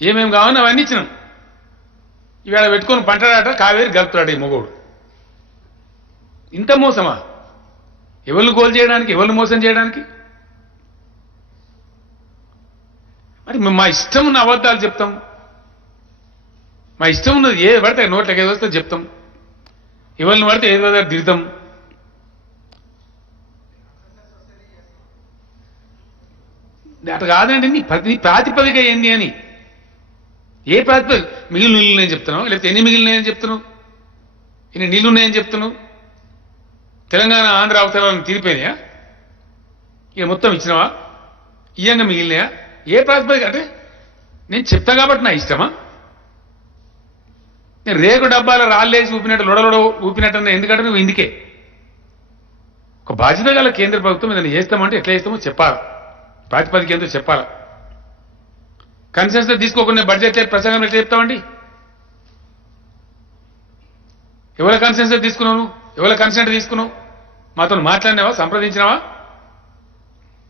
ఏమేమి కావాలని అవన్నీ ఇచ్చినాం. ఇవాళ పెట్టుకొని పంటడాట కావేరి గలుపుతాడు ఈ మొగోడు. ఇంత మోసమా? ఎవరిని గోల్ చేయడానికి, ఎవరిని మోసం చేయడానికి? మరి మా ఇష్టం ఉన్న అబద్ధాలు చెప్తాం, మా ఇష్టం ఉన్నది ఏది పడితే నోట్లకి ఏది వస్తే చెప్తాం, ఎవరిని పడితే ఏది పడితే దిగుతాం. అటు కాదండి, నీ ప్రాతిపదిక ఏంది అని. ఏ ప్రాతిపదిక? మిగిలిన నీళ్ళు ఉన్నాయని చెప్తున్నావు, లేకపోతే ఎన్ని మిగిలినాయని చెప్తున్నావు, ఇన్ని నీళ్ళు ఉన్నాయని చెప్తున్నావు. తెలంగాణ ఆంధ్ర అవసరాలను తీరిపోయినాయా? ఇక మొత్తం ఇచ్చినావా? ఇయ్యంగా మిగిలినాయా? ఏ ప్రాతిపదిక? అంటే నేను చెప్తా కాబట్టి నా ఇష్టమా? నేను రేకు డబ్బాల రాళ్ళేసి ఊపినట్టు లొడలొడ ఊపినట్టు ఎందుకంటే నువ్వు ఇందుకే ఒక బాధ్యత గల కేంద్ర ప్రభుత్వం ఏదైనా చేస్తామంటే ఎట్లా చేస్తామో చెప్పాలి, ప్రాతిపదిక ఏంటో చెప్పాలి. కన్సెన్స్ తీసుకోకుండా బడ్జెట్ ప్రసంగం ఎట్లా చెప్తామండి? ఎవరి కన్సెన్స్ తీసుకున్నావు? ఎవరి కన్సెంట్ తీసుకున్నావు? మాతో మాట్లాడినావా, సంప్రదించినావా?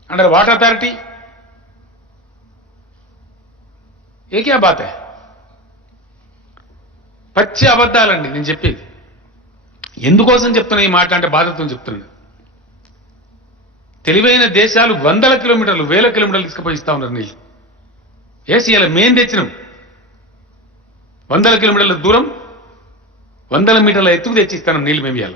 అండర్ వాటర్ అథారిటీ ఏ క్యా బాత్ హై? పచ్చి అబద్ధాలండి నేను చెప్పేది. ఎందుకోసం చెప్తున్నా ఈ మాట అంటే బాధతో చెప్తున్నాను. తెలివైన దేశాలు వందల కిలోమీటర్లు, వేల కిలోమీటర్లు తీసుకుపోయి ఇస్తా ఉన్నారు నీళ్ళు. ఏసీఎల్ మేం తెచ్చినాం, వందల కిలోమీటర్ల దూరం, వందల మీటర్ల ఎత్తుకు తెచ్చిస్తాను నీళ్ళు మేము. ఇవాళ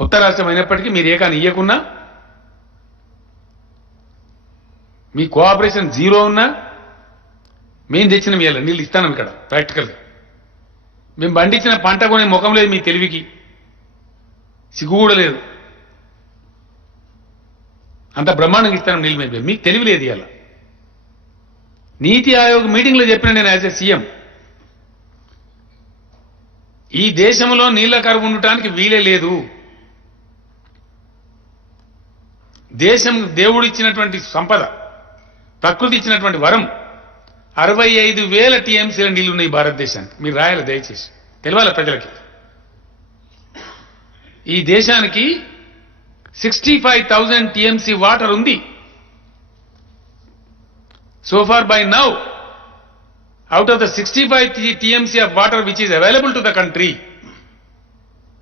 కొత్త రాష్ట్రం అయినప్పటికీ మీరు ఏ కానీ ఇయ్యకున్నా, మీ కోఆపరేషన్ జీరో ఉన్నా మేము తెచ్చినాం ఇవాళ నీళ్ళు ఇస్తాను ఇక్కడ ప్రాక్టికల్గా. మేము పండించిన పంట కొనే ముఖం లేదు మీ తెలివికి, సిగ్గు కూడా లేదు. అంత బ్రహ్మాండంగా ఇస్తాను నీళ్ళు మేము. మీకు తెలివి లేదు. ఇవాళ నీతి ఆయోగ్ మీటింగ్లో చెప్పిన నేను యాజ్ ఎ సీఎం, ఈ దేశంలో నీళ్ల కరువు ఉండటానికి వీలే లేదు. దేశం దేవుడు ఇచ్చినటువంటి సంపద, ప్రకృతి ఇచ్చినటువంటి వరం, 65,000 టీఎంసీల నీళ్లున్నాయి భారతదేశానికి. మీరు రాయాలి దయచేసి, తెలవాలి ప్రజలకి. ఈ దేశానికి 65,000 టీఎంసీ వాటర్ ఉంది. So far by now, out of the 65 TMC of water which is available to the country,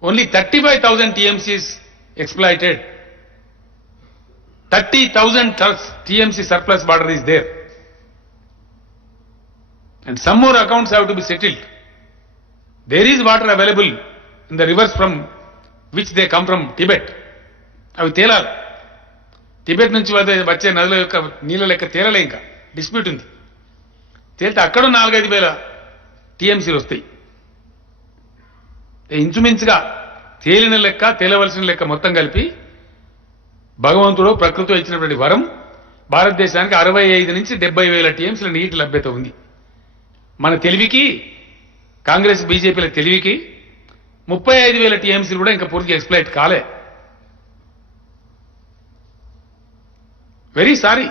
only 35,000 TMC is exploited. 30,000 TMC surplus water is there. And some more accounts have to be settled. There is water available in the rivers from which they come from Tibet. అవి తేలాలి. Tibet నుంచి వచ్చే నదుల యొక్క నీళ్ళ లెక్క తేలలే, ఇంకా dispute ఉంది. తేలితే అక్కడ 4-5 వేల టీఎంసీలు వస్తాయి. ఇంచుమించుగా తేలిన లెక్క, తేలవలసిన లెక్క మొత్తం కలిపి భగవంతుడు ప్రకృతిలో ఇచ్చినటువంటి వరం భారతదేశానికి 65 నుంచి 70 వేల టీఎంసీల నీటి లభ్యత ఉంది. మన తెలివికి, కాంగ్రెస్ బీజేపీల తెలివికి 35 వేల టీఎంసీలు కూడా ఇంకా పూర్తిగా ఎక్స్ప్లైట్ కాలే. Very sorry.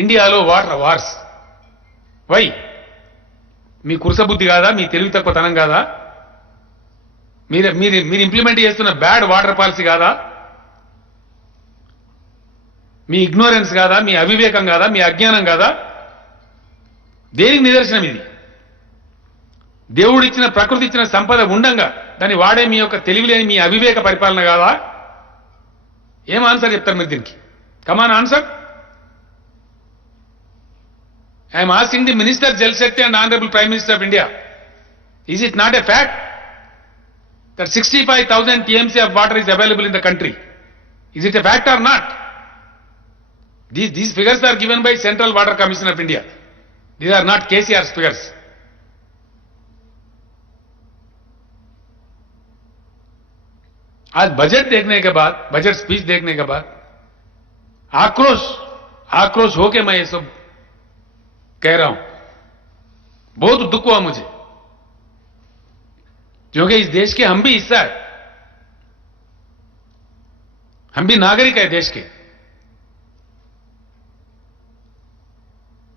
ఇండియాలో వాటర్ వార్స్. వై? మీ కురసబుద్ధి కాదా? మీ తెలివి తక్కువతనం కాదా? మీరు ఇంప్లిమెంట్ చేస్తున్న బ్యాడ్ వాటర్ పాలసీ కాదా? మీ ఇగ్నోరెన్స్ కాదా? మీ అవివేకం కాదా? మీ అజ్ఞానం కాదా? దేనికి నిదర్శనం ఇది? దేవుడిచ్చిన, ప్రకృతి ఇచ్చిన సంపద ఉండంగా దాన్ని వాడే మీ యొక్క తెలివిలేని మీ అవివేక పరిపాలన కాదా? ఏం ఆన్సర్ చెప్తారు మీరు దీనికి? కమాన్ answer. I am asking the Minister Jal Shakti and Honorable Prime Minister of India, is it not a fact that 65,000 TMC of water is available in the country? Is it a fact or not? These figures are given by Central Water Commission of India. These are not KCR's figures. आज budget देखने के बाद, budget speech देखने के बाद आक्रोश होके मैं ये सब कह रहा हूं. बहुत दुख हुआ मुझे, क्योंकि इस देश के हम भी हिस्सा है, हम भी नागरिक है देश के.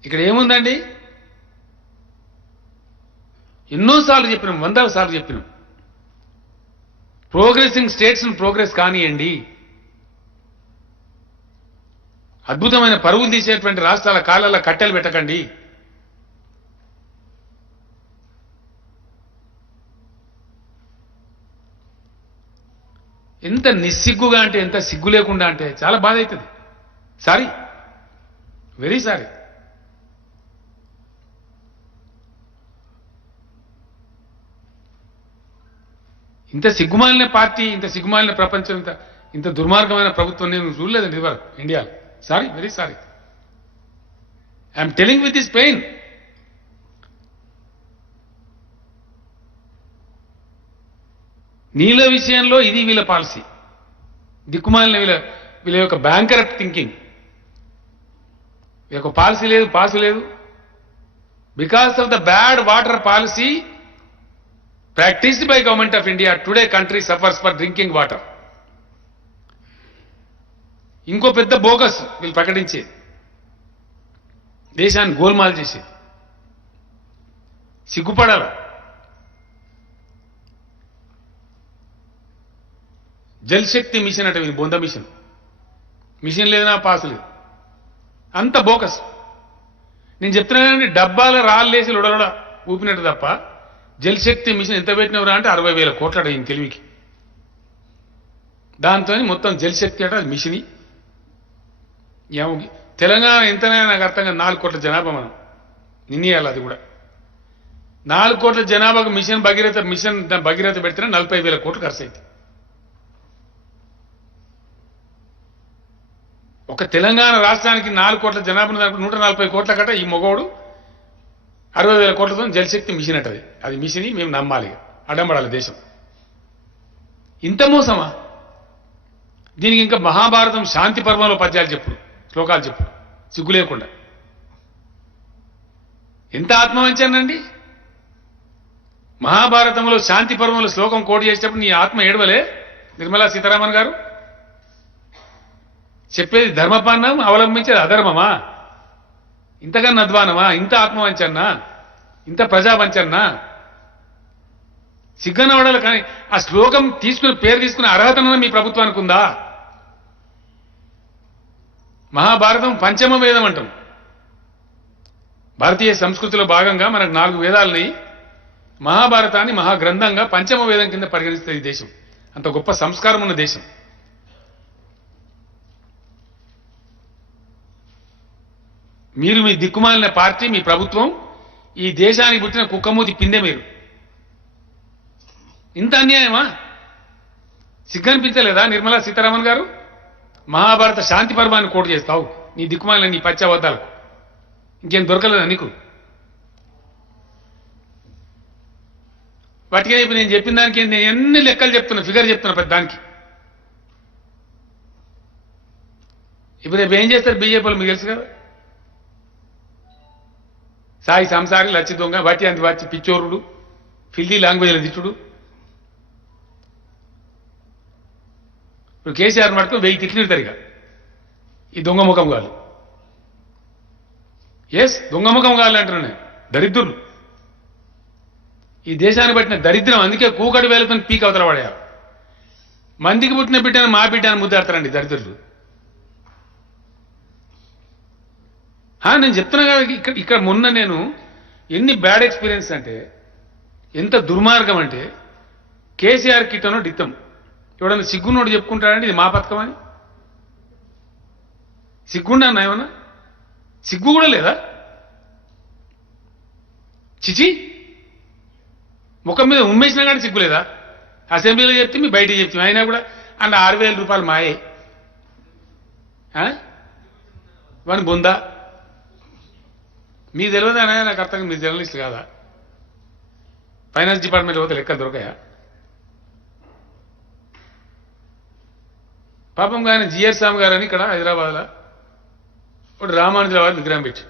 ఇక్కడ ఏముందండి? ఎన్నోసార్లు చెప్పినాం, 100 సార్లు చెప్పినాం, ప్రోగ్రెసింగ్ స్టేట్స్ ప్రోగ్రెస్ కానియండి. అద్భుతమైన పరుగులు తీసేటువంటి రాష్ట్రాల కాళ్ళల్లో కట్టెలు పెట్టకండి. ఎంత నిస్సిగ్గుగా అంటే, ఎంత సిగ్గు లేకుండా అంటే చాలా బాధ అవుతుంది. Sorry, very sorry. ఇంత సిగ్గుమాలిన పార్టీ, ఇంత సిగ్గుమాలిన ప్రపంచం, ఇంత దుర్మార్గమైన ప్రభుత్వం నేను చూడలేదండి ఇదివరకు ఇండియాలో. Sorry, very sorry. I'm telling with this pain. నీళ్ళ విషయంలో ఇది వీళ్ళ పాలసీ, దిక్కుమాలిన వీళ్ళ యొక్క బ్యాంకరప్ట్ థింకింగ్. వీళ్ళ పాలసీ లేదు, పాసు లేదు. Because of the bad water policy practiced by government of India, today country suffers for drinking water. ఇంకో పెద్ద బోగస్ వీళ్ళు ప్రకటించే, దేశాన్ని గోల్మాల్ చేసే. సిగ్గుపడాల. జల్ శక్తి మిషన్ అంటే బొంద మిషన్. మిషన్ లేదనా పాస్ లేదు, అంత బోకస్. నేను చెప్తున్నానండి, డబ్బాల రాళ్ళేసి లొడలొడ ఊపినట్టు తప్ప జల్ శక్తి మిషన్ ఎంత పెట్టినవరా అంటే 60,000 కోట్ల అయింది తెలివికి. దాంతో మొత్తం జల్ శక్తి అంటే అది మిషని. తెలంగాణ ఎంతనైనా నాకు అర్థంగా 4 కోట్ల జనాభా మనం నిన్నయాలి. అది కూడా 4 కోట్ల జనాభాకు మిషన్ భగీరథ పెడితేనే 40,000 కోట్లు ఖర్చు అయింది. ఒక తెలంగాణ రాష్ట్రానికి 4 కోట్ల జనాభా 140 కోట్ల కట్ట ఈ మొగోడు 60,000 కోట్లతో జలశక్తి మిషన్ అంటది. అది మిషని మేము నమ్మాలి, అడ్డంపడాలి దేశం. ఇంత మోసమా? దీనికి ఇంకా మహాభారతం శాంతి పర్వంలో పద్యాలు చెప్పుడు, శ్లోకాలు చెప్పుడు, సిగ్గు లేకుండా. ఎంత ఆత్మవంచనండి! మహాభారతంలో శాంతి పర్వంలో శ్లోకం కోట్ చేసేటప్పుడు నీ ఆత్మ ఏడవలే నిర్మలా సీతారామన్ గారు? చెప్పేది ధర్మపాలనం, అవలంబించేది అధర్మమా? ఇంతకన్నా అధ్వానమా? ఇంత ఆత్మవంచన్నా, ఇంత ప్రజావంచన్నా? సిగ్గనవడాలి. కానీ ఆ శ్లోకం పేరు తీసుకునే అర్హతన మీ ప్రభుత్వానికి ఉందా? మహాభారతం పంచమ వేదం అంటాం. భారతీయ సంస్కృతిలో భాగంగా మనకు 4 వేదాలని, మహాభారతాన్ని మహాగ్రంథంగా పంచమ వేదం కింద పరిగణిస్తుంది ఈ దేశం. అంత గొప్ప సంస్కారం ఉన్న దేశం. మీరు మీ దిక్కుమాలిన పార్టీ, మీ ప్రభుత్వం, ఈ దేశానికి పుట్టిన కుక్కమూతి పిందె మీరు. ఇంత అన్యాయమా? సిగ్గనిపించలేదా నిర్మలా సీతారామన్ గారు? మహాభారత శాంతి పర్వాన్ని కోటు చేస్తావు నీ దిక్కుమాలిన నీ పచ్చబద్దాలకు. ఇంకేం దొరకలేదా నీకు? వాటికే ఇప్పుడు నేను చెప్పిన దానికి నేను ఎన్ని లెక్కలు చెప్తున్నా, ఫిగర్ చెప్తున్నా పెద్ద దానికి. ఇప్పుడు రేపు ఏం చేస్తారు బీజేపీలు మీకు తెలుసు కదా. సాయి సంసారి, లచ్చి దొంగ, వాటి అంత వచ్చి పిచ్చోరుడు, ఫిల్దీ లాంగ్వేజ్లో తిట్టుడు. ఇప్పుడు కేసీఆర్ పట్టుకుని 1000 తిట్లు తిడతారు ఇక ఈ దొంగ ముఖం కాదు. ఎస్, దొంగ ముఖం కావాలంటున్నా నేను. దరిద్రులు ఈ దేశాన్ని పట్టిన దరిద్రం. అందుకే కూకటి వేలతో పీక్ అవతల పడేయాలి. మందికి పుట్టిన బిడ్డను మా బిడ్డను ముద్దాడతారండి దరిద్రులు. నేను చెప్తున్నా కదా, ఇక్కడ మొన్న నేను ఎన్ని బ్యాడ్ ఎక్స్పీరియన్స్ అంటే, ఎంత దుర్మార్గం అంటే, కేసీఆర్ కిట్టనో డిత్తం ఎవడన్నా సిగ్గున్నోడు చెప్పుకుంటాడండి ఇది మా పథకం అని. సిగ్గుండా అన్న ఏమన్నా? సిగ్గు కూడా లేదా? చిచి, ముఖం మీద ఉమ్మేసినా కానీ సిగ్గు లేదా? అసెంబ్లీలో చెప్తే మీ బయట చెప్తే అయినా కూడా అన్న 6,000 రూపాయలు మాయే వాని బొందా. మీకు తెలియదా? నాకు అర్థం, మీరు జర్నలిస్ట్ కాదా? ఫైనాన్స్ డిపార్ట్మెంట్ పోతే లెక్కలు దొరకాయా? పాపం ఆయన జిఆర్ స్వామి గారు అని ఇక్కడ హైదరాబాద్లో ఒకటి రామానుజరావు విగ్రహం పెట్టి,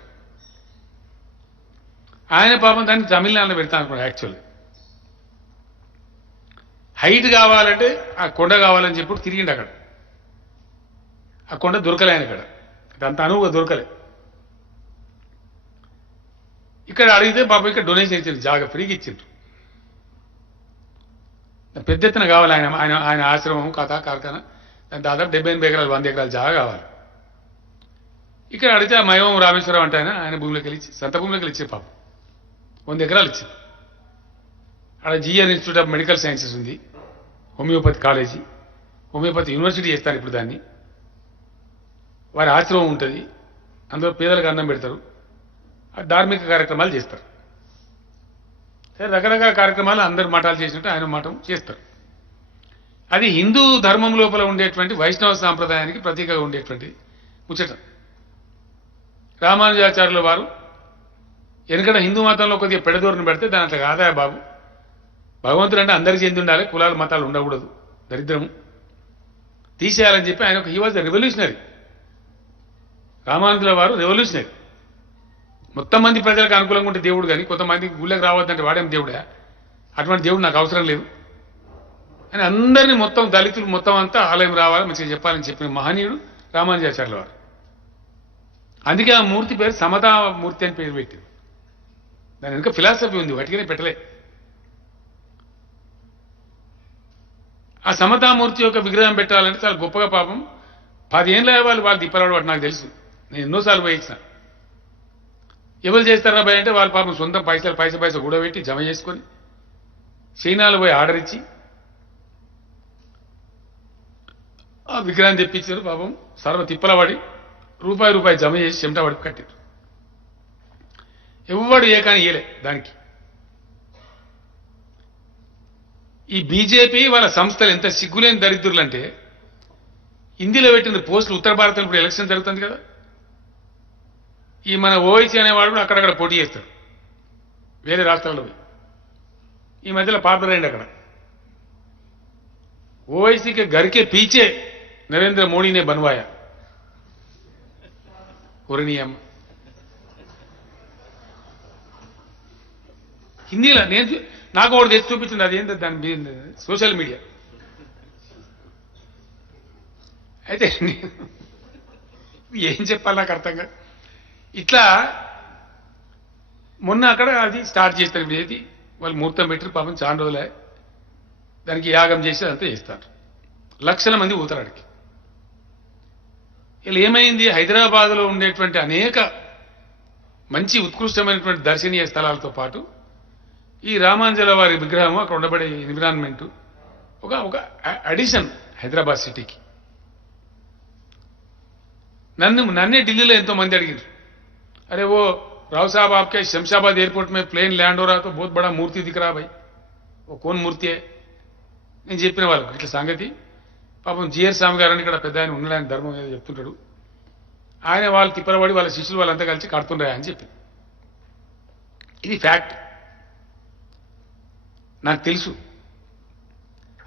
ఆయన పాపం దాన్ని తమిళనాడులో పెడతాను అనుకున్నాడు. యాక్చువల్లీ హైట్ కావాలంటే ఆ కొండ కావాలని చెప్పి తిరిగిండు అక్కడ. ఆ కొండ దొరకలే ఆయన ఇక్కడ, అంత అనువుగా దొరకలే. ఇక్కడ అడిగితే పాపం ఇక్కడ డొనేషన్ ఇచ్చిండ్రు, జాగా ఫ్రీగా ఇచ్చిండ్రు. పెద్ద ఎత్తున కావాలి ఆయన ఆయన ఆశ్రమం, కథ, కార్ఖానా, దాదాపు 70-80 ఎకరాలు 100 ఎకరాలు జాగా కావాలి. ఇక్కడ అడిగితే ఆ మయం రామేశ్వరం అంటే ఆయన భూమిలోకి వెళ్ళి సంత భూమిలోకి వెళ్ళి ఇచ్చే పాపం 100 ఎకరాలు ఇచ్చింది. అక్కడ GR institute of medical sciences ఉంది, హోమియోపతి కాలేజీ, హోమియోపతి యూనివర్సిటీ చేస్తారు ఇప్పుడు దాన్ని. వారి ఆశ్రమం ఉంటుంది, అందులో పేదలకు అన్నం పెడతారు, ధార్మిక కార్యక్రమాలు చేస్తారు. సరే రకరకాల కార్యక్రమాలు అందరు మఠాలు చేసినట్టు ఆయన మఠం చేస్తారు. అది హిందూ ధర్మం లోపల ఉండేటువంటి వైష్ణవ సాంప్రదాయానికి ప్రతీకగా ఉండేటువంటి ముచ్చట. రామానుజాచార్యుల వారు ఎందుకంటే హిందూ మతంలో కొద్దిగా పెడదూరని పెడితే దాంట్లో ఆదాయ బాబు భగవంతుడు అంటే అందరికీ చెంది ఉండాలి, కులాలు మతాలు ఉండకూడదు, దరిద్రము తీసేయాలని చెప్పి ఆయన హీ వాజ్ ద రెవల్యూషనరీ. రామానుజుల వారు రెవల్యూషనరీ. మొత్తం మంది ప్రజలకు అనుకూలంగా ఉంటే దేవుడు కానీ కొంతమందికి గుళ్ళకి రావద్దంటే వాడేం దేవుడా, అటువంటి దేవుడు నాకు అవసరం లేదు అని అందరినీ మొత్తం దళితులు మొత్తం అంతా ఆలయం రావాలి మంచిగా చెప్పాలని చెప్పిన మహనీయుడు రామానుజాచార్యుల వారు. అందుకే ఆ మూర్తి పేరు సమతామూర్తి అని పేరు పెట్టింది. దాని వెనుక ఫిలాసఫీ ఉంది, వాటికనే పెట్టలే. ఆ సమతామూర్తి యొక్క విగ్రహం పెట్టాలంటే చాలా గొప్పగా పాపం 10 ఏళ్ళ వాళ్ళు తిప్పరాడు వాడు నాకు తెలుసు, నేను ఎన్నోసార్లు పోయించిన. ఎవరు చేస్తారా భయ అంటే వాళ్ళ పాపం సొంతం పైసలు కూడబెట్టి జమ చేసుకొని చైనాలో పోయి ఆర్డర్ ఇచ్చి ఆ విగ్రహం తెప్పించారు. పాపం సర్వ తిప్పలవాడి రూపాయి జమ చేసి చెమట పడికి కట్టారు. ఎవడు ఏ కానీ ఇయ్యలే దానికి. ఈ బీజేపీ వాళ్ళ సంస్థలు ఎంత సిగ్గులేని దరిద్రులు అంటే హిందీలో పెట్టిన పోస్టులు ఉత్తర భారతంలో ఇప్పుడు ఎలక్షన్ జరుగుతుంది కదా, ఈ మన ఓవైసీ అనేవాడు కూడా అక్కడక్కడ పోటీ చేస్తాడు వేరే రాష్ట్రాల్లో పోయి. ఈ మధ్యలో పాపులర్ అయింది అక్కడ. ఓవైసీకి గరికే పీచే నరేంద్ర మోడీనే బన్వాయా ఉరణీయం. హిందీలో నాకు ఒకటి తెచ్చి చూపించింది, అదేంటి దాని సోషల్ మీడియా. అయితే ఏం చెప్పాలి నాకు అర్థం కాదు. ఇట్లా మొన్న అక్కడ అది స్టార్ట్ చేస్తారు. ఇప్పుడు ఏది వాళ్ళు ముహూర్తం పెట్టి పాపం చాలా రోజులే దానికి యాగం చేసి అదంతా చేస్తారు. లక్షల మంది పోతారు అడికి. ఇలా ఏమైంది, హైదరాబాద్లో ఉండేటువంటి అనేక మంచి ఉత్కృష్టమైనటువంటి దర్శనీయ స్థలాలతో పాటు ఈ రామాంజల వారి విగ్రహం అక్కడ ఉండబడే ఎన్విరాన్మెంట్ ఒక అడిషన్ హైదరాబాద్ సిటీకి. నన్నే ఢిల్లీలో ఎంతో మంది అడిగారు, अरे वो राव साहब आपके शमशाबाद एयरपोर्ट में प्लेन लैंड हो रहा तो बहुत बड़ा मूर्ति दिख रहा भाई, वो कौन मूर्ति है. నేను చెప్పిన వాళ్ళకి ఇట్లా సంగతి. పాపం జిఆర్ స్వామి గారని ఇక్కడ పెద్ద ఆయన ఉన్నాడు, ఆయన ధర్మం ఏదో చెప్తుంటాడు. ఆయన వాళ్ళు తిప్పలబడి వాళ్ళ శిష్యులు వాళ్ళంతా కలిసి కడుతుండ్రా అని చెప్పి. ఇది ఫ్యాక్ట్, నాకు తెలుసు.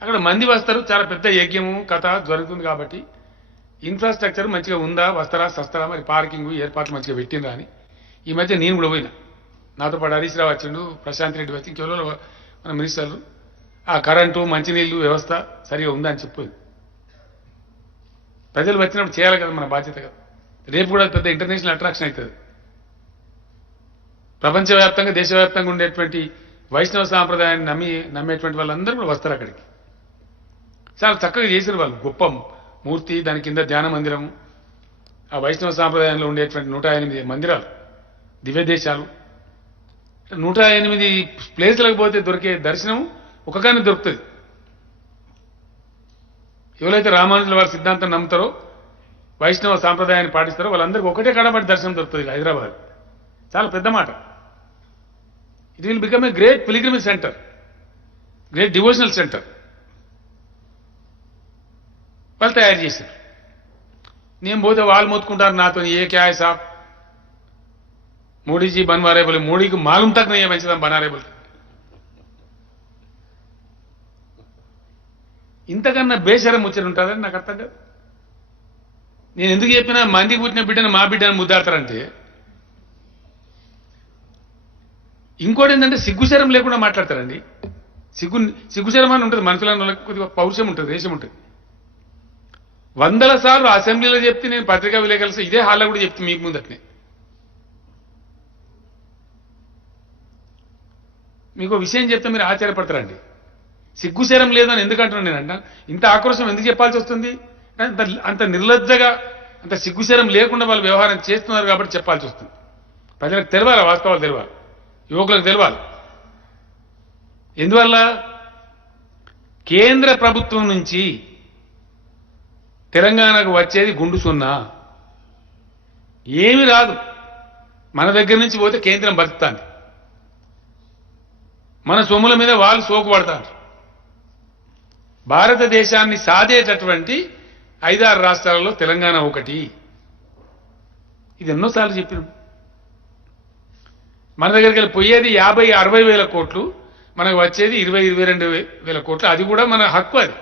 అక్కడ మంది వస్తారు, చాలా పెద్ద యజ్ఞము కథ జరుగుతుంది కాబట్టి ఇన్ఫ్రాస్ట్రక్చర్ మంచిగా ఉందా, వస్తారా సస్తారా, మరి పార్కింగ్ ఏర్పాట్లు మంచిగా పెట్టిందా అని. ఈ మధ్య నేను కూడా పోయినా, నాతో పాటు హరీష్ రావు వచ్చిండు, ప్రశాంత్ రెడ్డి వచ్చి, ఇంకెవరో మన మినిస్టర్లు. ఆ కరెంటు మంచినీళ్ళు వ్యవస్థ సరిగా ఉందా అని చెప్పి ప్రజలు వచ్చినప్పుడు చేయాలి కదా, మన బాధ్యత కదా. రేపు కూడా పెద్ద ఇంటర్నేషనల్ అట్రాక్షన్ అవుతుంది. ప్రపంచవ్యాప్తంగా దేశవ్యాప్తంగా ఉండేటువంటి వైష్ణవ సాంప్రదాయాన్ని నమ్మేటువంటి వాళ్ళందరూ కూడా వస్తారు అక్కడికి. చాలా చక్కగా చేశారు వాళ్ళు, గొప్ప మూర్తి, దాని కింద ధ్యాన మందిరము, ఆ వైష్ణవ సాంప్రదాయంలో ఉండేటువంటి 108 మందిరాలు, దివ్యదేశాలు, 108 ప్లేసులకు పోతే దొరికే దర్శనం ఒకగానే దొరుకుతుంది. ఎవరైతే రామానుజుల వారి సిద్ధాంతం నమ్ముతారో, వైష్ణవ సాంప్రదాయాన్ని పాటిస్తారో వాళ్ళందరికీ ఒకటే కడబడి దర్శనం దొరుకుతుంది హైదరాబాద్. చాలా పెద్ద మాట. It will become a great pilgrimage centre, great devotional centre. వాళ్ళు తయారు చేశారు. నేను పోతే వాళ్ళు మొత్తుకుంటారు నాతో, ఏ క్యా హై సాబ్, మోడీజీ बनवा बोले, मोदी को मालूम तक नहीं है वैसे हम बना रहे बोलते. ఇంతకన్నా బేషరం ముచ్చట ఉంటుందని నాకు అర్థం కాదు. నేను ఎందుకు చెప్పినా, మందికి పుట్టిన బిడ్డను మా బిడ్డను ముద్దాడతారంటే. ఇంకోటి ఏంటంటే సిగ్గుశరం లేకుండా మాట్లాడతారండి. సిగ్గుశరం అని ఉంటుంది మనుషుల కొద్దిగా పౌరుషం ఉంటుంది, దేశం ఉంటుంది. 100 సార్లు అసెంబ్లీలో చెప్తే, నేను పత్రికా విలేకరులు ఇదే హాల్లో కూడా చెప్తే మీకు ముందటనే. మీకు విషయం చెప్తే మీరు ఆశ్చర్యపడతారండి. సిగ్గుశరం లేదని ఎందుకంటున్నాను నేను. ఇంత ఆక్రోశం ఎందుకు చెప్పాల్సి వస్తుంది? అంత నిర్లజ్జగా అంత సిగ్గుశరం లేకుండా వాళ్ళు వ్యవహారం చేస్తున్నారు కాబట్టి చెప్పాల్సి వస్తుంది. ప్రజలకు తెలవాలి, వాస్తవాలు తెలవాలి, యువకులకు తెలవాలి. ఎందువల్ల కేంద్ర ప్రభుత్వం నుంచి తెలంగాణకు వచ్చేది గుండు సున్నా, ఏమీ రాదు. మన దగ్గర నుంచి పోతే కేంద్రం బతుకుతాంది, మన సొమ్ముల మీద వాళ్ళు సోకుపడతారు. భారతదేశాన్ని సాధేటటువంటి 5-6 రాష్ట్రాలలో తెలంగాణ ఒకటి. ఇది ఎన్నోసార్లు చెప్పినాం. మన దగ్గరికి వెళ్ళి పోయేది 50-60 వేల కోట్లు, మనకు వచ్చేది 20-22 వేల కోట్లు. అది కూడా మన హక్కు, అది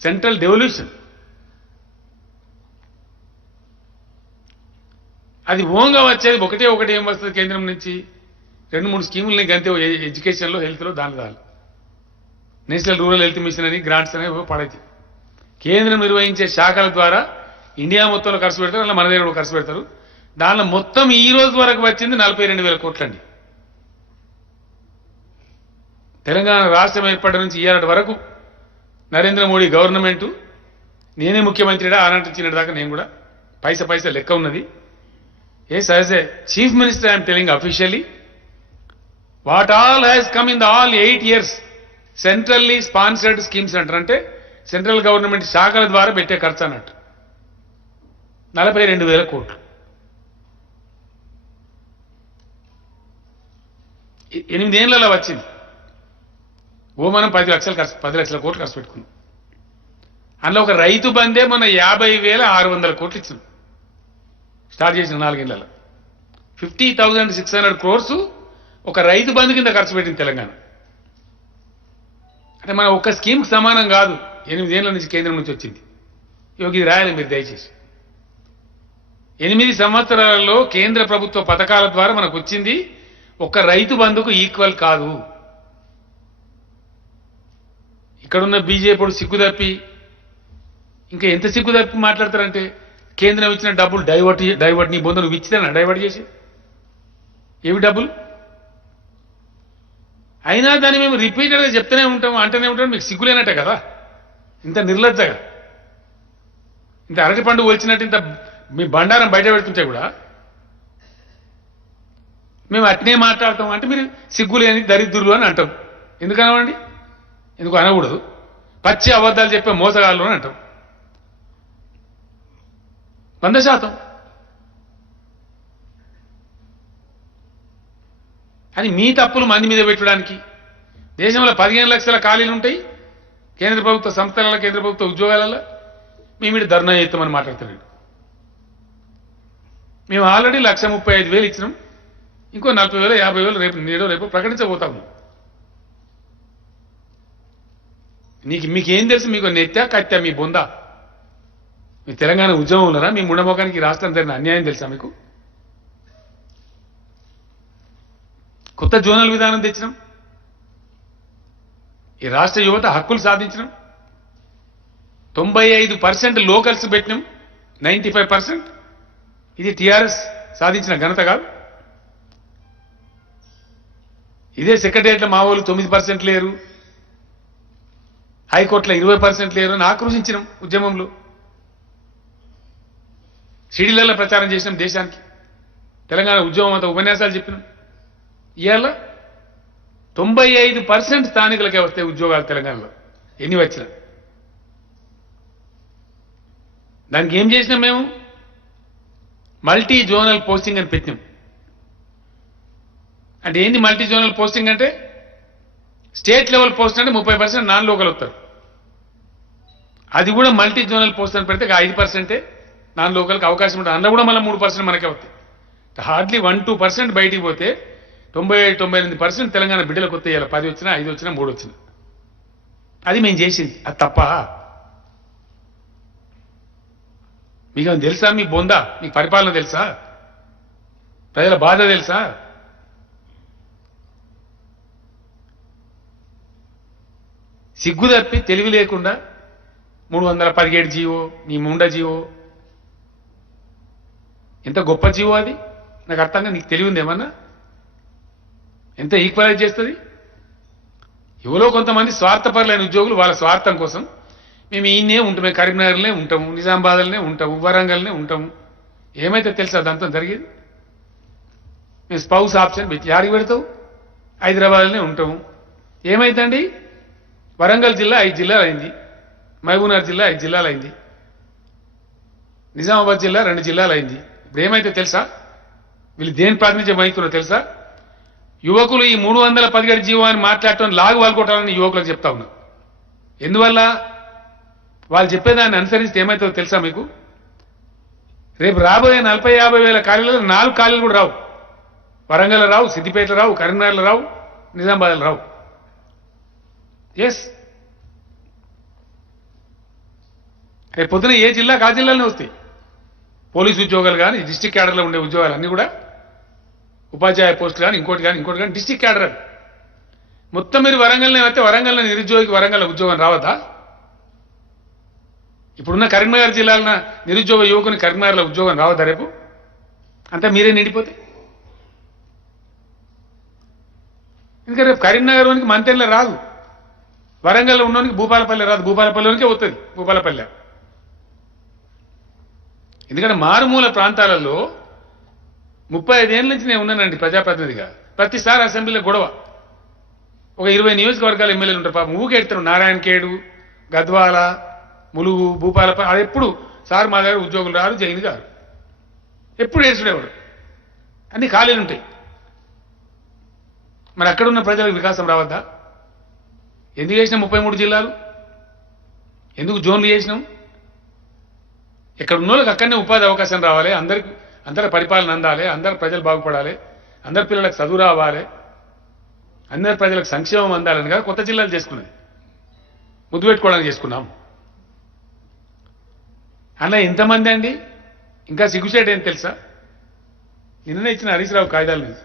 సెంట్రల్ డెవల్యూషన్. అది ఓంగా వచ్చేది ఒకటే ఏం వస్తుంది కేంద్రం నుంచి? 2-3 స్కీములని గంతే, ఎడ్యుకేషన్లో, హెల్త్లో, దాని నేషనల్ రూరల్ హెల్త్ మిషన్ అని, గ్రాంట్స్ అనేవి పడైతే కేంద్రం నిర్వహించే శాఖల ద్వారా ఇండియా మొత్తంలో ఖర్చు పెడతారు, అలా మన దగ్గర కూడా ఖర్చు పెడతారు. దానిలో మొత్తం ఈ రోజు వరకు వచ్చింది 42 వేల కోట్లండి. తెలంగాణ రాష్ట్రం ఏర్పడిన నుంచి ఇయ్యాలటి వరకు నరేంద్ర మోడీ గవర్నమెంటు, నేనే ముఖ్యమంత్రిడా ఆనాటి చిన్నటి దాకా నేను కూడా పైసా లెక్క ఉన్నది. Yes, as a chief minister I'm telling officially what all has come in the all 8 years centrally sponsored schemes అంటారు. అంటే సెంట్రల్ గవర్నమెంట్ శాఖల ద్వారా పెట్టే ఖర్చు అన్నట్టు 42 వేల కోట్లు. 8 ఏళ్లలో వచ్చింది. మనం 10 లక్షల కోట్లు ఖర్చు పెట్టుకున్నాం. అందులో ఒక రైతు బందే మొన్న 50,600 కోట్లు ఇచ్చినాం. స్టార్ట్ చేసిన 4 ఏళ్లలో 50,600 crores ఒక రైతు బంధు కింద ఖర్చు పెట్టింది తెలంగాణ. అంటే మన ఒక్క స్కీమ్కి సమానం కాదు. 8 ఏళ్ల నుంచి కేంద్రం నుంచి వచ్చింది. ఇవాళ ఇది రాయాలి మీరు దయచేసి. 8 సంవత్సరాలలో కేంద్ర ప్రభుత్వ పథకాల ద్వారా మనకు వచ్చింది ఒక్క రైతు బంధుకు ఈక్వల్ కాదు. ఇక్కడున్న బీజేపీ సిగ్గుదప్పి, ఇంకా ఎంత సిగ్గుదప్పి మాట్లాడతారంటే, కేంద్రం ఇచ్చిన డబ్బులు డైవర్ట్ నీ బొంద నువ్వు ఇచ్చినా డైవర్ట్ చేసి ఏవి డబ్బులు అయినా దాన్ని మేము రిపీటెడ్గా చెప్తూనే ఉంటాం, అంటూనే ఉంటాం. మీకు సిగ్గులేనట్టే కదా, ఇంత నిర్లజ్జగా, ఇంత అరటి పండు వచ్చినట్టు ఇంత మీ బండారం బయట పెడుతుంటే కూడా మేము అట్నే మాట్లాడతాం. అంటే మీరు సిగ్గులేని దరిద్రులు అని అంటాం. ఎందుకు అనవండి? ఎందుకు అనకూడదు? పచ్చి అబద్ధాలు చెప్పే మోసగాళ్ళు అని అంటాం. 100%. అని మీ తప్పులు మంది మీద పెట్టడానికి దేశంలో 15 లక్షల ఖాళీలు ఉంటాయి కేంద్ర ప్రభుత్వ సంస్థలలో, కేంద్ర ప్రభుత్వ ఉద్యోగాలలో. మేము ధర్నా చేస్తామని మాట్లాడుతున్నాడు. మేము ఆల్రెడీ 1,35,000 ఇచ్చినాం. ఇంకో 40,000, 50,000 రేపు ప్రకటించబోతాము. మీకేం తెలుసు? మీకు నెత్తా కత్తా మీ బొందా? మీ తెలంగాణ ఉద్యమం ఉన్నారా? మీ ముండమోకానికి రాష్ట్రం జరిగిన అన్యాయం తెలుసా మీకు? కొత్త జోనల్ విధానం తెచ్చినాం. ఈ రాష్ట్ర యువత హక్కులు సాధించినాం. 95% లోకల్స్ పెట్టినాం, 95%. ఇది టీఆర్ఎస్ సాధించిన ఘనత కాదు. ఇదే సెక్రటేరియట్లో మా వాళ్ళు 9% లేరు, హైకోర్టులో 20% లేరు అని ఆక్రోశించినాం ఉద్యమంలో. సిడీలలో ప్రచారం చేసినాం దేశానికి. తెలంగాణ ఉద్యమం అంతా ఉపన్యాసాలు చెప్పినాం. ఇవాళ 95% స్థానికులకే వస్తాయి ఉద్యోగాలు తెలంగాణలో. ఎన్ని వచ్చినా దానికి ఏం చేసినాం? మేము మల్టీ జోనల్ పోస్టింగ్ అని పెట్టినాం. అంటే ఏంది మల్టీ జోనల్ పోస్టింగ్ అంటే? స్టేట్ లెవెల్ పోస్ట్ అంటే 30% నాన్ లోకల్ వస్తారు. అది కూడా మల్టీ జోనల్ పోస్ట్ అని పెడితే 5% నాన్ లోకల్కి అవకాశం ఉంటుంది. అందులో కూడా మళ్ళీ 3% మనకే వస్తాయి. హార్డ్లీ 1-2% బయటికి పోతే 97-98% తెలంగాణ బిడ్డలకు వస్తాయి. 10 వచ్చినా, 5 వచ్చినా, 3 వచ్చినా. అది మేము చేసింది. అది తప్ప? మీకు తెలుసా? మీ బొందా, మీకు పరిపాలన తెలుసా? ప్రజల బాధ తెలుసా? సిగ్గు తప్పి తెలివి లేకుండా 317 జీవో, నీ ముండ జీవో, ఎంత గొప్ప జీవో అది. నాకు అర్థంగా నీకు తెలివింది ఏమన్నా? ఎంత ఈక్వలైజ్ చేస్తుంది? ఎవరో కొంతమంది స్వార్థపరులైన ఉద్యోగులు వాళ్ళ స్వార్థం కోసం మేము ఈయనే ఉంటాము, కరీంనగర్లోనే ఉంటాము, నిజామాబాద్లోనే ఉంటాము, వరంగల్నే ఉంటాము. ఏమైతే తెలుసా దాంతో జరిగేది? మేము స్పౌస్ ఆప్షన్ పెట్టి యాడికి పెడతావు? హైదరాబాద్లోనే ఉంటాము. ఏమైందండి? వరంగల్ జిల్లా 5 జిల్లాలు అయింది, మహబూబ్నగర్ జిల్లా 5 జిల్లాలు అయింది, నిజామాబాద్ జిల్లా 2 జిల్లాలు అయింది. ఇప్పుడు ఏమైతే తెలుసా? వీళ్ళు దేని ప్రాతినిధ్యం వహిస్తున్నారో తెలుసా? యువకులు ఈ 317 జీవాన్ని మాట్లాడటం లాగు వాలుకోవటాలని యువకులకు చెప్తా ఉన్నా. ఎందువల్ల? వాళ్ళు చెప్పేదాన్ని అనుసరిస్తే ఏమవుతుందో తెలుసా మీకు? రేపు రాబోయే 40-50 వేల ఖాళీలలో 4 ఖాళీలు కూడా రావు. వరంగల్ రావు, సిద్దిపేట రావు, కరీంనగర్లో రావు, నిజామాబాద్లో రావు. ఎస్, రేపు పొద్దున ఏ జిల్లాకు ఆ జిల్లాలోనే వస్తాయి. పోలీసు ఉద్యోగాలు కానీ, డిస్టిక్ క్యాడర్లో ఉండే ఉద్యోగాలు అన్నీ కూడా, ఉపాధ్యాయ పోస్టులు కానీ, ఇంకోటి కానీ డిస్టిక్ క్యాడర్ అని మొత్తం మీరు వరంగల్నే అయితే వరంగల్లో నిరుద్యోగికి వరంగల్ ఉద్యోగం రావద్దా? ఇప్పుడున్న కరీంనగర్ జిల్లాలో నిరుద్యోగ యువకుని కరీంనగర్లో ఉద్యోగం రావద్దా రేపు? అంతా మీరే నిండిపోతే. ఇంకా రేపు కరీంనగర్లోనికి మంతెన్లో రాదు, వరంగల్లో ఉన్నోనికి భూపాలపల్లి రాదు, భూపాలపల్లిలోనికే వస్తుంది భూపాలపల్లె. ఎందుకంటే మారుమూల ప్రాంతాలలో 35 ఏళ్ళ నుంచి నేను ఉన్నానండి ప్రజాప్రతినిధిగా. ప్రతిసారి అసెంబ్లీలో గొడవ. ఒక 20 నియోజకవర్గాల ఎమ్మెల్యేలు ఉంటారు, పాపం ఊకే ఎడతారు. నారాయణఖేడు, గద్వాల, ములుగు, భూపాలపల్లి. అది ఎప్పుడు సార్ మా దగ్గర ఉద్యోగులు రారు, జైలు గారు ఎప్పుడు ఏడ్చుడేవాడు. అన్ని ఖాళీలు ఉంటాయి. మరి అక్కడున్న ప్రజలకు వికాసం రావద్దా? ఎందుకు చేసినాం 33 జిల్లాలు? ఎందుకు జోన్లు చేసినాం? ఇక్కడ ఉన్న వాళ్ళకి అక్కడనే ఉపాధి అవకాశం రావాలి, అందరి పరిపాలన అందాలి, అందరి ప్రజలు బాగుపడాలి, అందరి పిల్లలకు చదువు రావాలి, అందరి ప్రజలకు సంక్షేమం అందాలని కదా కొత్త జిల్లాలు చేసుకున్నది. ముద్దు పెట్టుకోవడానికి చేసుకున్నాం. అలా ఎంతమంది అండి? ఇంకా సిగ్గుచేటు ఏం తెలుసా? నిన్ననే ఇచ్చిన హరీష్ రావు కాగితాల నుంచి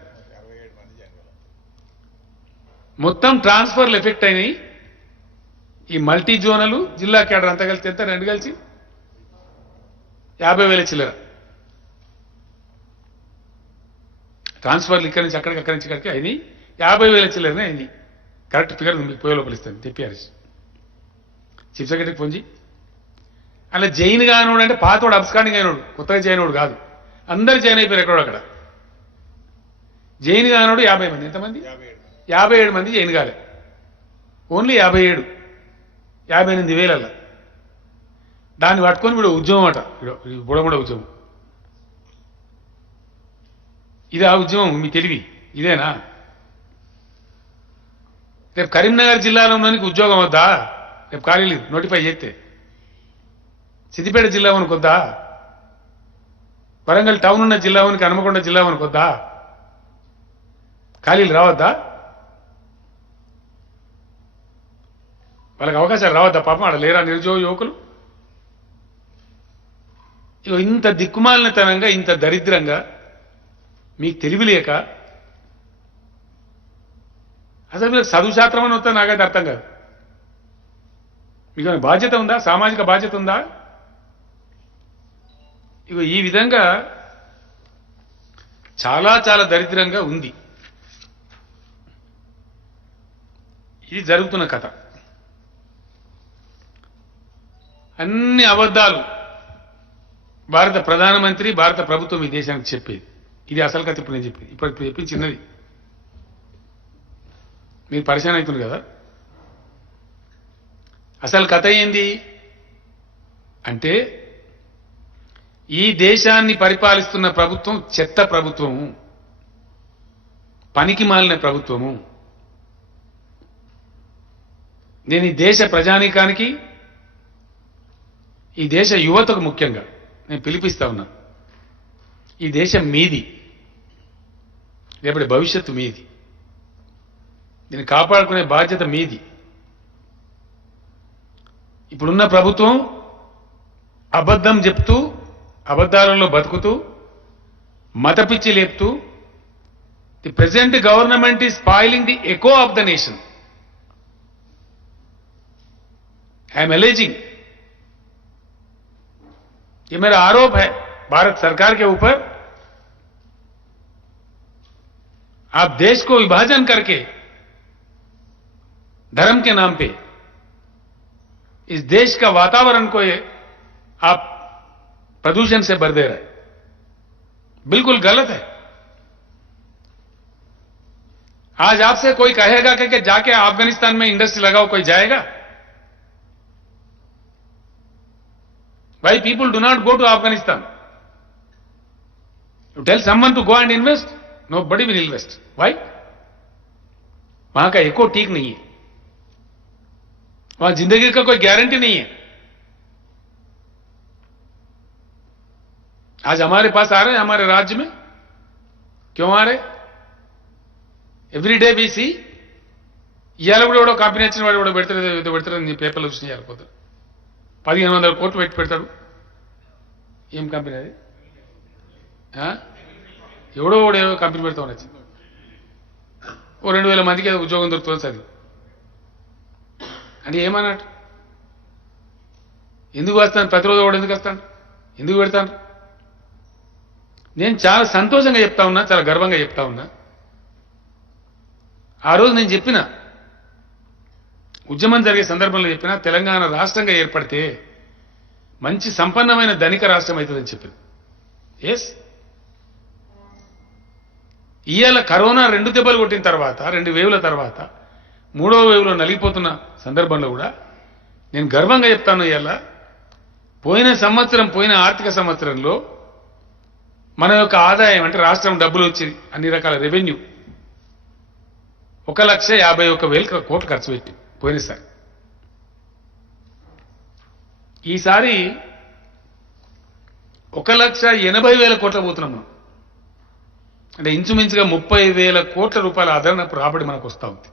మొత్తం ట్రాన్స్ఫర్లు ఎఫెక్ట్ అయినాయి. ఈ మల్టీ జోనలు జిల్లా కేడర్ అంతా కలిసి ఎంత? 2 కలిసి 50,000 చిల్లర ట్రాన్స్ఫర్లు ఇక్కడి నుంచి అక్కడికి, అక్కడి నుంచి ఇక్కడికి అయినాయి. 50,000 చిల్లరనే అయింది. కరెక్ట్ ఫిగర్ మీకు పోయే లోపల ఇస్తాను చెప్పి హరీష్ చీఫ్ సెక్రటరీకి ఫోన్ చేయి. అలా జైన్ కానివాడు అంటే పాతోడు అబ్స్కాండింగ్ అయినోడు, కొత్తగా జైన్ వాడు కాదు. అందరు జైన్ అయిపోయారు ఎక్కడో అక్కడ. జైన్ కానివాడు 50 మంది. ఎంతమంది? 57 మంది జైన్ కాలే. ఓన్లీ 58,000. దాన్ని పట్టుకొని వీడు ఉద్యమం అట, బుడబుడ ఉద్యమం. ఇది ఆ ఉద్యమం? మీ తెలివి ఇదేనా? రేపు కరీంనగర్ జిల్లాలో ఉన్ననికి ఉద్యోగం వద్దా? రేపు ఖాళీలు నోటిఫై చేస్తే సిద్దిపేట జిల్లా వరకు వద్దా? వరంగల్ టౌన్ ఉన్న జిల్లా వరకు, హనుమకొండ జిల్లా వరకు వద్దా? ఖాళీలు రావద్దా? వాళ్ళకి అవకాశాలు రావద్దా? పాపం ఆడ లేరా నిరుద్యోగ యువకులు? ఇక ఇంత దిక్కుమాలినతనంగా, ఇంత దరిద్రంగా, మీకు తెలివి లేక, అసలు మీకు చదువు శాస్త్రం అని వస్తే నాకైతే అర్థం కాదు. మీకు బాధ్యత ఉందా? సామాజిక బాధ్యత ఉందా? ఇక ఈ విధంగా చాలా చాలా దరిద్రంగా ఉంది. ఇది జరుగుతున్న కథ. అన్ని అబద్ధాలు భారత ప్రధానమంత్రి, భారత ప్రభుత్వం ఈ దేశానికి చెప్పేది. ఇది అసలు కథ. ఇప్పుడు నేను చెప్పేది, ఇప్పుడు చెప్పింది చిన్నది. మీరు పరిశాన్ అవుతుంది కదా. అసలు కథ ఏంది అంటే, ఈ దేశాన్ని పరిపాలిస్తున్న ప్రభుత్వం చెత్త ప్రభుత్వము, పనికి మాలిన ప్రభుత్వము. నేను ఈ దేశ ప్రజానీకానికి, ఈ దేశ యువతకు ముఖ్యంగా నేను పిలిపిస్తా ఉన్నా. ఈ దేశం మీది, రేపటి భవిష్యత్తు మీది. దీన్ని కాపాడుకునే బాధ్యత మీది. ఇప్పుడున్న ప్రభుత్వం అబద్ధం చెప్తూ, అబద్ధాలలో బతుకుతూ, మతపిచ్చి లేపుతూ, the present government is spoiling the echo of the nation. I am alleging, ये मेरा आरोप है भारत सरकार के ऊपर। आप देश को विभाजन करके धर्म के नाम पे इस देश का वातावरण को आप प्रदूषण से भर दे रहे हैं। बिल्कुल गलत है। आज आपसे कोई कहेगा कि जाके अफगानिस्तान में इंडस्ट्री लगाओ, कोई जाएगा? भाई, people do not go to Afghanistan. You tell someone to go and invest, nobody will invest. Why? वहां का इको ठीक नहीं है, वहां जिंदगी का कोई गारंटी नहीं है। आज हमारे पास आ रहे हैं, हमारे राज्य में क्यों आ रहे? ఎవ్రీ డే బీసీ ఇవాళ కూడా ఎవడో కంపెనీ వచ్చిన వాడు ఎవడో పెడతాడు నీ పేపర్లు వచ్చినాయి వెళ్ళిపోతాడు. 1500 కోట్లు పెట్టి పెడతాడు. ఏం కంపెనీ అది? ఎవడో ఏదో కంపెనీ పెడతామని వచ్చింది. ఓ 2000 మందికి ఏదో ఉద్యోగం దొరుకుతుంది చదివి అంటే ఏమన్నట్టు? ఎందుకు వస్తాను? ప్రతిరోజు కూడా ఎందుకు వస్తాను? ఎందుకు పెడతాను? నేను చాలా సంతోషంగా చెప్తా ఉన్నా, చాలా గర్వంగా చెప్తా ఉన్నా. ఆ రోజు నేను చెప్పిన, ఉద్యమం జరిగే సందర్భంలో చెప్పిన, తెలంగాణ రాష్ట్రంగా ఏర్పడితే మంచి సంపన్నమైన ధనిక రాష్ట్రం అవుతుందని చెప్పిన. ఎస్, ఇవాళ కరోనా 2 దెబ్బలు కొట్టిన తర్వాత, 2 వేవుల తర్వాత 3వ వేవులో నలిగిపోతున్న సందర్భంలో కూడా నేను గర్వంగా చెప్తాను. ఇవాళ పోయిన ఆర్థిక సంవత్సరంలో మన యొక్క ఆదాయం అంటే రాష్ట్రం డబ్బులు వచ్చి అన్ని రకాల రెవెన్యూ 1,51,000 కోట్లు ఖర్చు పెట్టి పోయినసారి. ఈసారి 1,80,000 కోట్ల పోతున్నాం మనం. అంటే ఇంచుమించుగా 30,000 కోట్ల రూపాయల అదనపు రాబడి మనకు వస్తూ ఉంది.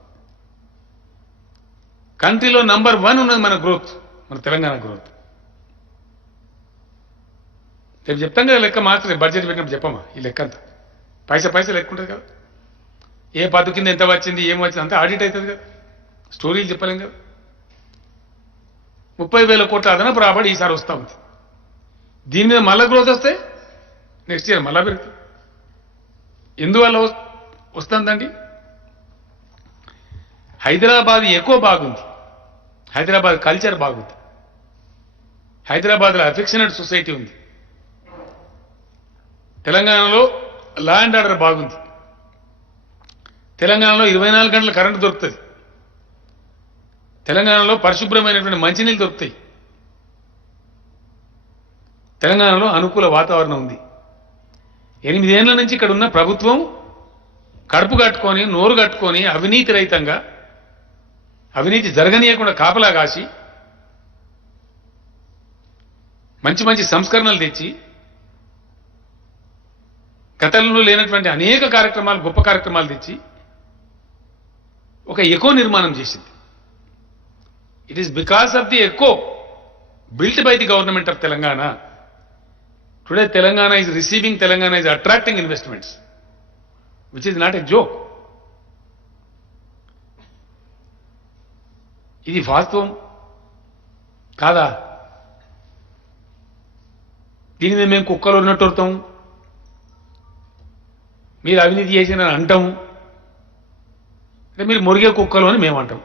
కంట్రీలో నంబర్ 1 ఉన్నది మన గ్రోత్, మన తెలంగాణ గ్రోత్. రేపు చెప్తాం కదా లెక్క, మాత్రం బడ్జెట్ పెట్టినప్పుడు చెప్పమా ఈ లెక్క అంతా. పైసా లెక్క ఉంటుంది కదా, ఏ పద్దు కింద ఎంత వచ్చింది, ఏం వచ్చింది అంతా ఆడిట్ అవుతుంది కదా, స్టోరీలు చెప్పలేం కదా. 30,000 కోట్ల అదనపు రాబడి ఈసారి వస్తూ ఉంది. దీని మీద మళ్ళా గ్రోత్ వస్తే నెక్స్ట్ ఇయర్ మళ్ళా పెరుగుతుంది. ఎందువల్ల వస్తుందండి? హైదరాబాద్ ఎక్కువ బాగుంది, హైదరాబాద్ కల్చర్ బాగుంది, హైదరాబాద్లో అఫెక్షనేట్ సొసైటీ ఉంది, తెలంగాణలో లా అండ్ ఆర్డర్ బాగుంది, తెలంగాణలో 24 గంటల కరెంటు దొరుకుతుంది, తెలంగాణలో పరిశుభ్రమైనటువంటి మంచినీళ్ళు దొరుకుతాయి, తెలంగాణలో అనుకూల వాతావరణం ఉంది. 8 ఏళ్ల నుంచి ఇక్కడ ఉన్న ప్రభుత్వం కడుపు కట్టుకొని, నోరు కట్టుకొని, అవినీతి రహితంగా, అవినీతి జరగనీయకుండా కాపలా కాసి మంచి సంస్కరణలు తెచ్చి గతంలో లేనటువంటి అనేక కార్యక్రమాలు, గొప్ప కార్యక్రమాలు తెచ్చి ఒక ఎకో నిర్మాణం చేసింది. It is because of the eco built by the government of Telangana. Today Telangana is receiving, Telangana is attracting investments, which is not a joke. ఇది వాస్తవం కాదా? దీని మీద మేము కుక్కలు ఉన్నట్టు వస్తాం, మీరు అవినీతి చేసిన అంటాము, అంటే మీరు మురిగే కుక్కలు అని మేము అంటాం.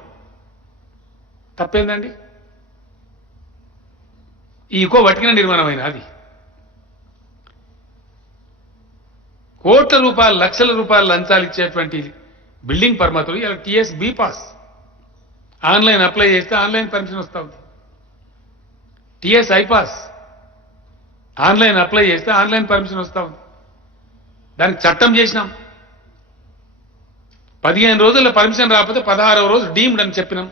తప్పేందండి? ఈ ఇకో వటికిన నిర్మాణమైన అది కోట్ల రూపాయలు, లక్షల రూపాయలు లంచాలు ఇచ్చేటువంటి బిల్డింగ్ పర్మితులు ఇలా TS be pass online apply చేస్తే ఆన్లైన్ పర్మిషన్ వస్తూ ఉంది. టీఎస్ ఐపాస్ ఆన్లైన్ అప్లై చేస్తే ఆన్లైన్ పర్మిషన్ వస్తూ ఉంది. దానికి చట్టం చేసినాం. 15 రోజుల్లో పర్మిషన్ రాకపోతే 16వ రోజు డీమ్డ్ అని చెప్పినాం.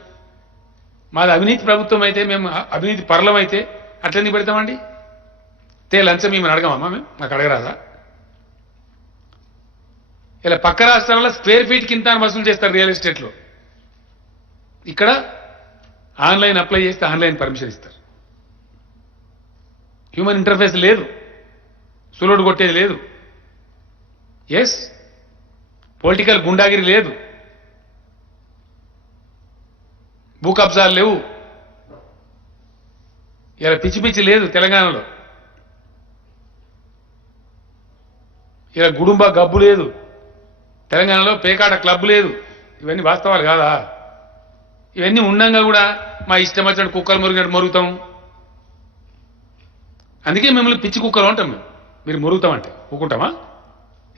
మాది అవినీతి ప్రభుత్వం అయితే, మేము అవినీతి పరలం అయితే అట్లన్నీ పెడతామండి? లంచం మేము అడగమమ్మా, మేము మాకు అడగరాదా? ఇలా పక్క రాష్ట్రాల్లో స్క్వేర్ ఫీట్ కింద వసూలు చేస్తారు రియల్ ఎస్టేట్లో. ఇక్కడ ఆన్లైన్ అప్లై చేస్తే ఆన్లైన్ పర్మిషన్ ఇస్తారు. హ్యూమన్ ఇంటర్ఫేస్ లేదు, సులోడు కొట్టేది లేదు, ఎస్ పొలిటికల్ గుండాగిరి లేదు, భూ కబ్జాలు లేవు, ఇలా పిచ్చి లేదు తెలంగాణలో, ఇలా గుడుంబ గబ్బు లేదు తెలంగాణలో, పేకాట క్లబ్ లేదు. ఇవన్నీ వాస్తవాలు కాదా? ఇవన్నీ ఉండంగా కూడా మా ఇష్టం వచ్చినట్టు కుక్కలు మురిగినట్టు మురుగుతాం. అందుకే మిమ్మల్ని పిచ్చి కుక్కలు అంటాం మేము. మీరు మురుగుతామంటే ఊకుంటామా?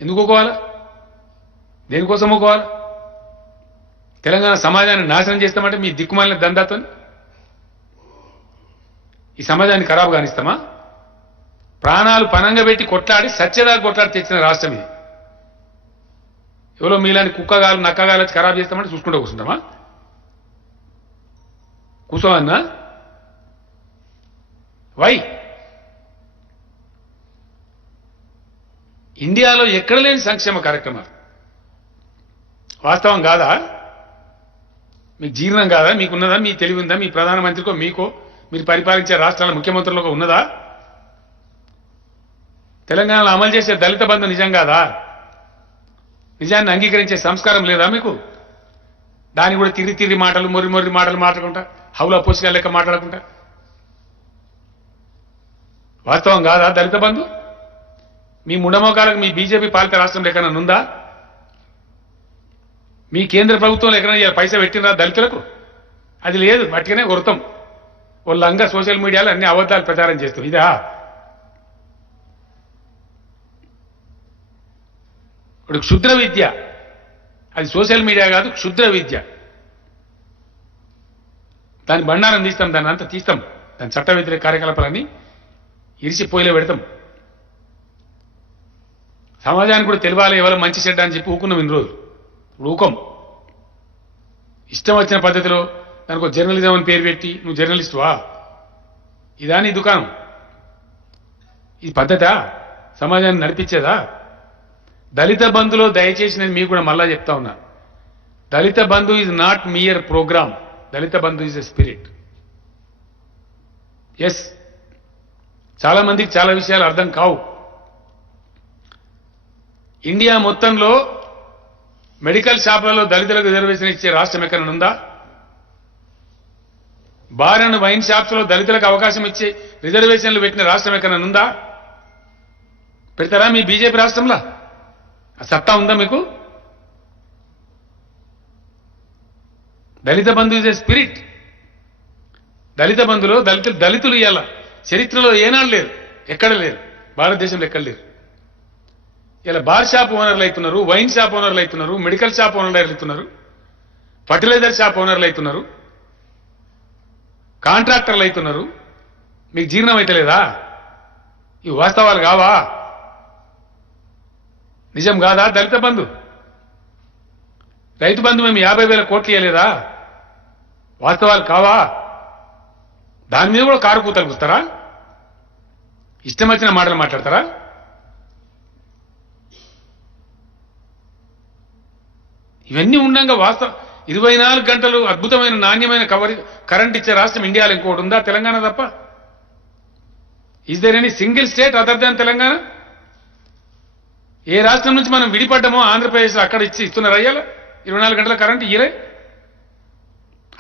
ఎందుకు ఊకోవాలా? దేనికోసం ఊకోవాలా? తెలంగాణ సమాజాన్ని నాశనం చేస్తామంటే మీ దిక్కుమాలిన దందాతో ఈ సమాజాన్ని ఖరాబు కానిస్తామా? ప్రాణాలు పనంగా పెట్టి కొట్లాడి సత్యదాకా కొట్లాడి తెచ్చిన రాష్ట్రం ఇది. ఎవరో మీలాంటి కుక్కగాలు నక్కగాలు వచ్చి ఖరాబు చేస్తామంటే చూసుకుంటూ కూర్చుంటామా? కూర్చోవన్నా? వై? ఇండియాలో ఎక్కడ లేని సంక్షేమ కార్యక్రమాలు. వాస్తవం కాదా? మీకు జీర్ణం కాదా? మీకున్నదా? మీ తెలివి ఉందా? మీ ప్రధానమంత్రికో మీకో మీరు పరిపాలించే రాష్ట్రాల ముఖ్యమంత్రులకు ఉన్నదా? తెలంగాణలో అమలు చేసే దళిత బంధు నిజం కాదా? నిజాన్ని అంగీకరించే సంస్కారం లేదా మీకు? దాన్ని కూడా తిరిగి మాటలు మొర్రి మాటలు మాట్లాడుకుంటా హౌలా పోసిగా లెక్క మాట్లాడకుండా. వాస్తవం కాదా దళిత బంధు? మీ ముండమోకాలకు మీ బీజేపీ పాలిత రాష్ట్రంలో ఎక్కడన్నా ఉందా? మీ కేంద్ర ప్రభుత్వంలో ఎక్కడైనా పైసా పెట్టినరా దళితులకు? అది లేదు. వాటికనే వృతం వాళ్ళంగా సోషల్ మీడియాలో అన్ని అబద్ధాలు ప్రచారం చేస్తాం. ఇదా? ఇప్పుడు క్షుద్ర విద్య, అది సోషల్ మీడియా కాదు, క్షుద్ర విద్య. దాని బండారం తీస్తాం, దాన్ని అంతా తీస్తాం, దాని చట్ట వ్యతిరేక కార్యకలాపాలన్నీ ఇరిసిపోయిలో పెడతాం. సమాజానికి కూడా తెలియాలి ఎవరో మంచి చెడ్డ అని చెప్పి ఊకున్నాం ఇన్ని రోజులు. ఇప్పుడు ఊకం. ఇష్టం వచ్చిన పద్ధతిలో దానికి ఒక జర్నలిజం అని పేరు పెట్టి నువ్వు జర్నలిస్టువా? ఇదా నీ దుకాణం? ఈ పద్ధతా సమాజాన్ని నడిపించేదా? దళిత బంధులో దయచేసి నేను మీకు కూడా మళ్ళా చెప్తా ఉన్నా, Dalit Bandhu is not mere program. Dalit Bandhu is a spirit. Yes, చాలా మందికి చాలా విషయాలు అర్థం కావు. ఇండియా మొత్తంలో మెడికల్ షాపులలో దళితులకు రిజర్వేషన్ ఇచ్చే రాష్ట్రం ఎక్కడైనా ఉందా? బార్ అండ్ వైన్ షాప్స్ లో దళితులకు అవకాశం ఇచ్చే రిజర్వేషన్లు పెట్టిన రాష్ట్రం ఎక్కడైనా ఉందా? పెడతారా మీ బీజేపీ రాష్ట్రంలో? ఆ సత్తా ఉందా మీకు? దళిత బంధు ఇస్ ఎ స్పిరిట్. దళిత బంధులో దళితులు ఇవ్వాల. చరిత్రలో ఏనాడు లేరు, ఎక్కడ లేరు, భారతదేశంలో ఎక్కడ లేరు. ఇలా బార్ షాప్ ఓనర్లు అవుతున్నారు, వైన్ షాప్ ఓనర్లు అవుతున్నారు, మెడికల్ షాప్ ఓనర్లు అవుతున్నారు, ఫర్టిలైజర్ షాప్ ఓనర్లు అవుతున్నారు, కాంట్రాక్టర్లు అవుతున్నారు. మీకు జీర్ణం అయితలేదా? ఈ వాస్తవాలు కావా? నిజం కాదా దళిత బంధు? రైతు బంధు మేము 50,000 కోట్లు ఇవ్వలేదా? వాస్తవాలు కావా? దాని మీద కూడా కారు కూతలు కూస్తారా? ఇష్టం వచ్చిన మాటలు మాట్లాడతారా? ఇవన్నీ ఉండగా వాస్తవం 24 గంటలు అద్భుతమైన నాణ్యమైన కరెంట్ ఇచ్చే రాష్ట్రం ఇండియాలో ఇంకోటి ఉందా? తెలంగాణ తప్ప. Is there any single state other than Telangana? ఏ రాష్ట్రం నుంచి మనం విడిపడ్డామో ఆంధ్రప్రదేశ్లో అక్కడ ఇస్తున్నారు అయ్యాల 24 గంటల కరెంట్ ఇయరే.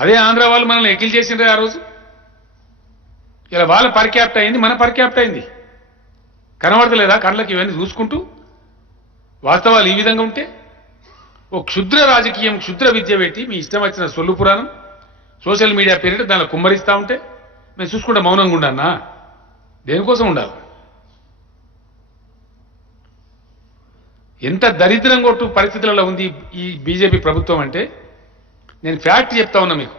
అదే ఆంధ్ర వాళ్ళు మనల్ని ఎకిల్ చేసిండ్రే ఆ రోజు. ఇలా వాళ్ళ పర్క్యాప్ట్ అయింది, మన పర్క్యాప్ట్ అయింది. కనబడతలేదా కళ్ళకి? ఇవన్నీ చూసుకుంటూ వాస్తవాలు ఈ విధంగా ఉంటే ఓ క్షుద్ర రాజకీయం, క్షుద్ర విద్య పెట్టి మీ ఇష్టం వచ్చిన సొల్లు పురాణం సోషల్ మీడియా పేరిట దానిలో కుమ్మరిస్తా ఉంటే మేము చూసుకుంటే మౌనంగా ఉండన్నా? దేనికోసం ఉండాలి? ఎంత దరిద్రం కొట్టు పరిస్థితులలో ఉంది ఈ బీజేపీ ప్రభుత్వం అంటే నేను ఫ్యాక్ట్ చెప్తా ఉన్నా మీకు,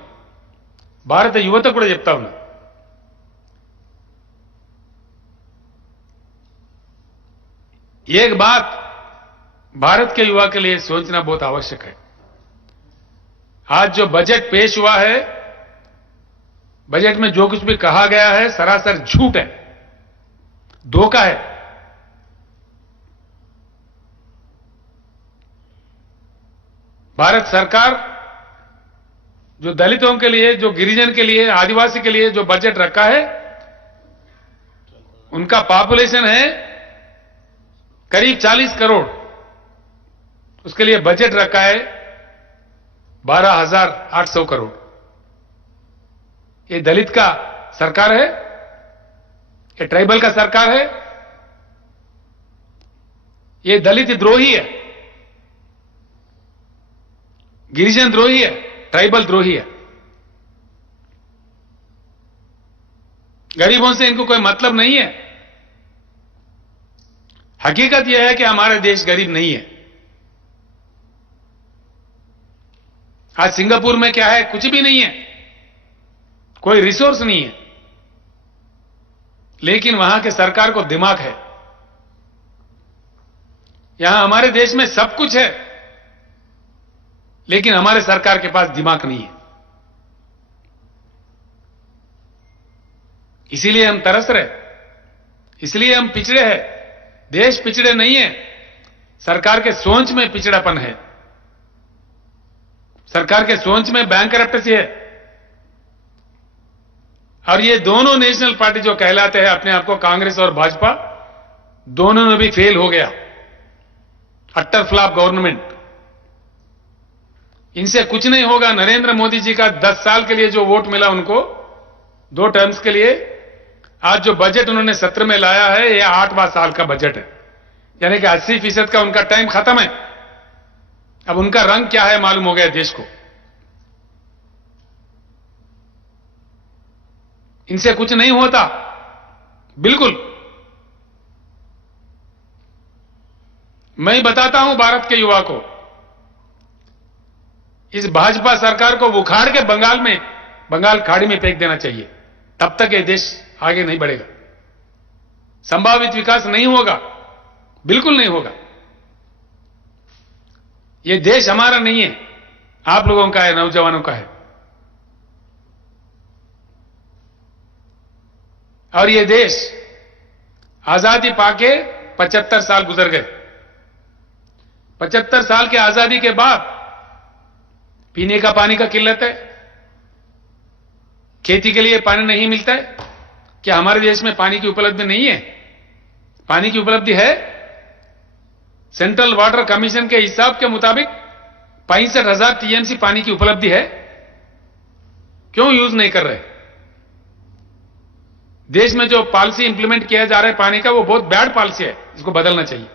భారత యువత కూడా చెప్తా ఉన్నా. एक बात भारत के युवा के लिए सोचना बहुत आवश्यक है. आज जो बजट पेश हुआ है, बजट में जो कुछ भी कहा गया है सरासर झूठ है, धोखा है. भारत सरकार जो दलितों के लिए, जो गिरिजन के लिए, आदिवासी के लिए जो बजट रखा है, उनका पॉपुलेशन है करीब 40 करोड़. उसके लिए बजट रखा है 12,800 करोड़. ये दलित का सरकार है? ये ट्राइबल का सरकार है? ये दलित द्रोही है, गिरिजन द्रोही है, ट्राइबल द्रोही है. गरीबों से इनको कोई मतलब नहीं है। हकीकत यह है कि हमारा देश गरीब नहीं है। आज सिंगापुर में क्या है? कुछ भी नहीं है, कोई रिसोर्स नहीं है, लेकिन वहां के सरकार को दिमाग है। यहां हमारे देश में सब कुछ है, लेकिन हमारे सरकार के पास दिमाग नहीं है। इसीलिए हम तरस रहे, इसलिए हम पिछड़े हैं। देश पिछड़े नहीं है, सरकार के सोच में पिछड़ापन है, सरकार के सोच में बैंकरप्सी है। और ये दोनों नेशनल पार्टी जो कहलाते हैं अपने आप को, कांग्रेस और भाजपा, दोनों में भी फेल हो गया। Attar flop government. इनसे कुछ नहीं होगा। नरेंद्र मोदी जी का 10 साल के लिए जो वोट मिला उनको, 2 टर्म्स के लिए, आज जो बजट उन्होंने सत्र में लाया है, यह 8वां साल का बजट है, यानी कि 80% का उनका टाइम खत्म है। अब उनका रंग क्या है मालूम हो गया देश को। इनसे कुछ नहीं होता, बिल्कुल। मैं बताता हूं भारत के युवा को, इस भाजपा सरकार को उखाड़ के बंगाल खाड़ी में फेंक देना चाहिए। तब तक ये देश आगे नहीं बढ़ेगा, संभावित विकास नहीं होगा, बिल्कुल नहीं होगा। ये देश हमारा नहीं है, आप लोगों का है, नौजवानों का है। और ये देश आजादी पाके 75 साल गुजर गए। 75 साल की आजादी के बाद पीने का पानी का किल्लत है, खेती के लिए पानी नहीं मिलता है। क्या हमारे देश में पानी की उपलब्धि नहीं है? पानी की उपलब्धि है। सेंट्रल वाटर कमीशन के हिसाब के मुताबिक 65,000 टीएमसी पानी की उपलब्धि है। क्यों यूज नहीं कर रहे? देश में जो पॉलिसी इंप्लीमेंट किया जा रहा है पानी का, वो बहुत बैड पॉलिसी है, इसको बदलना चाहिए।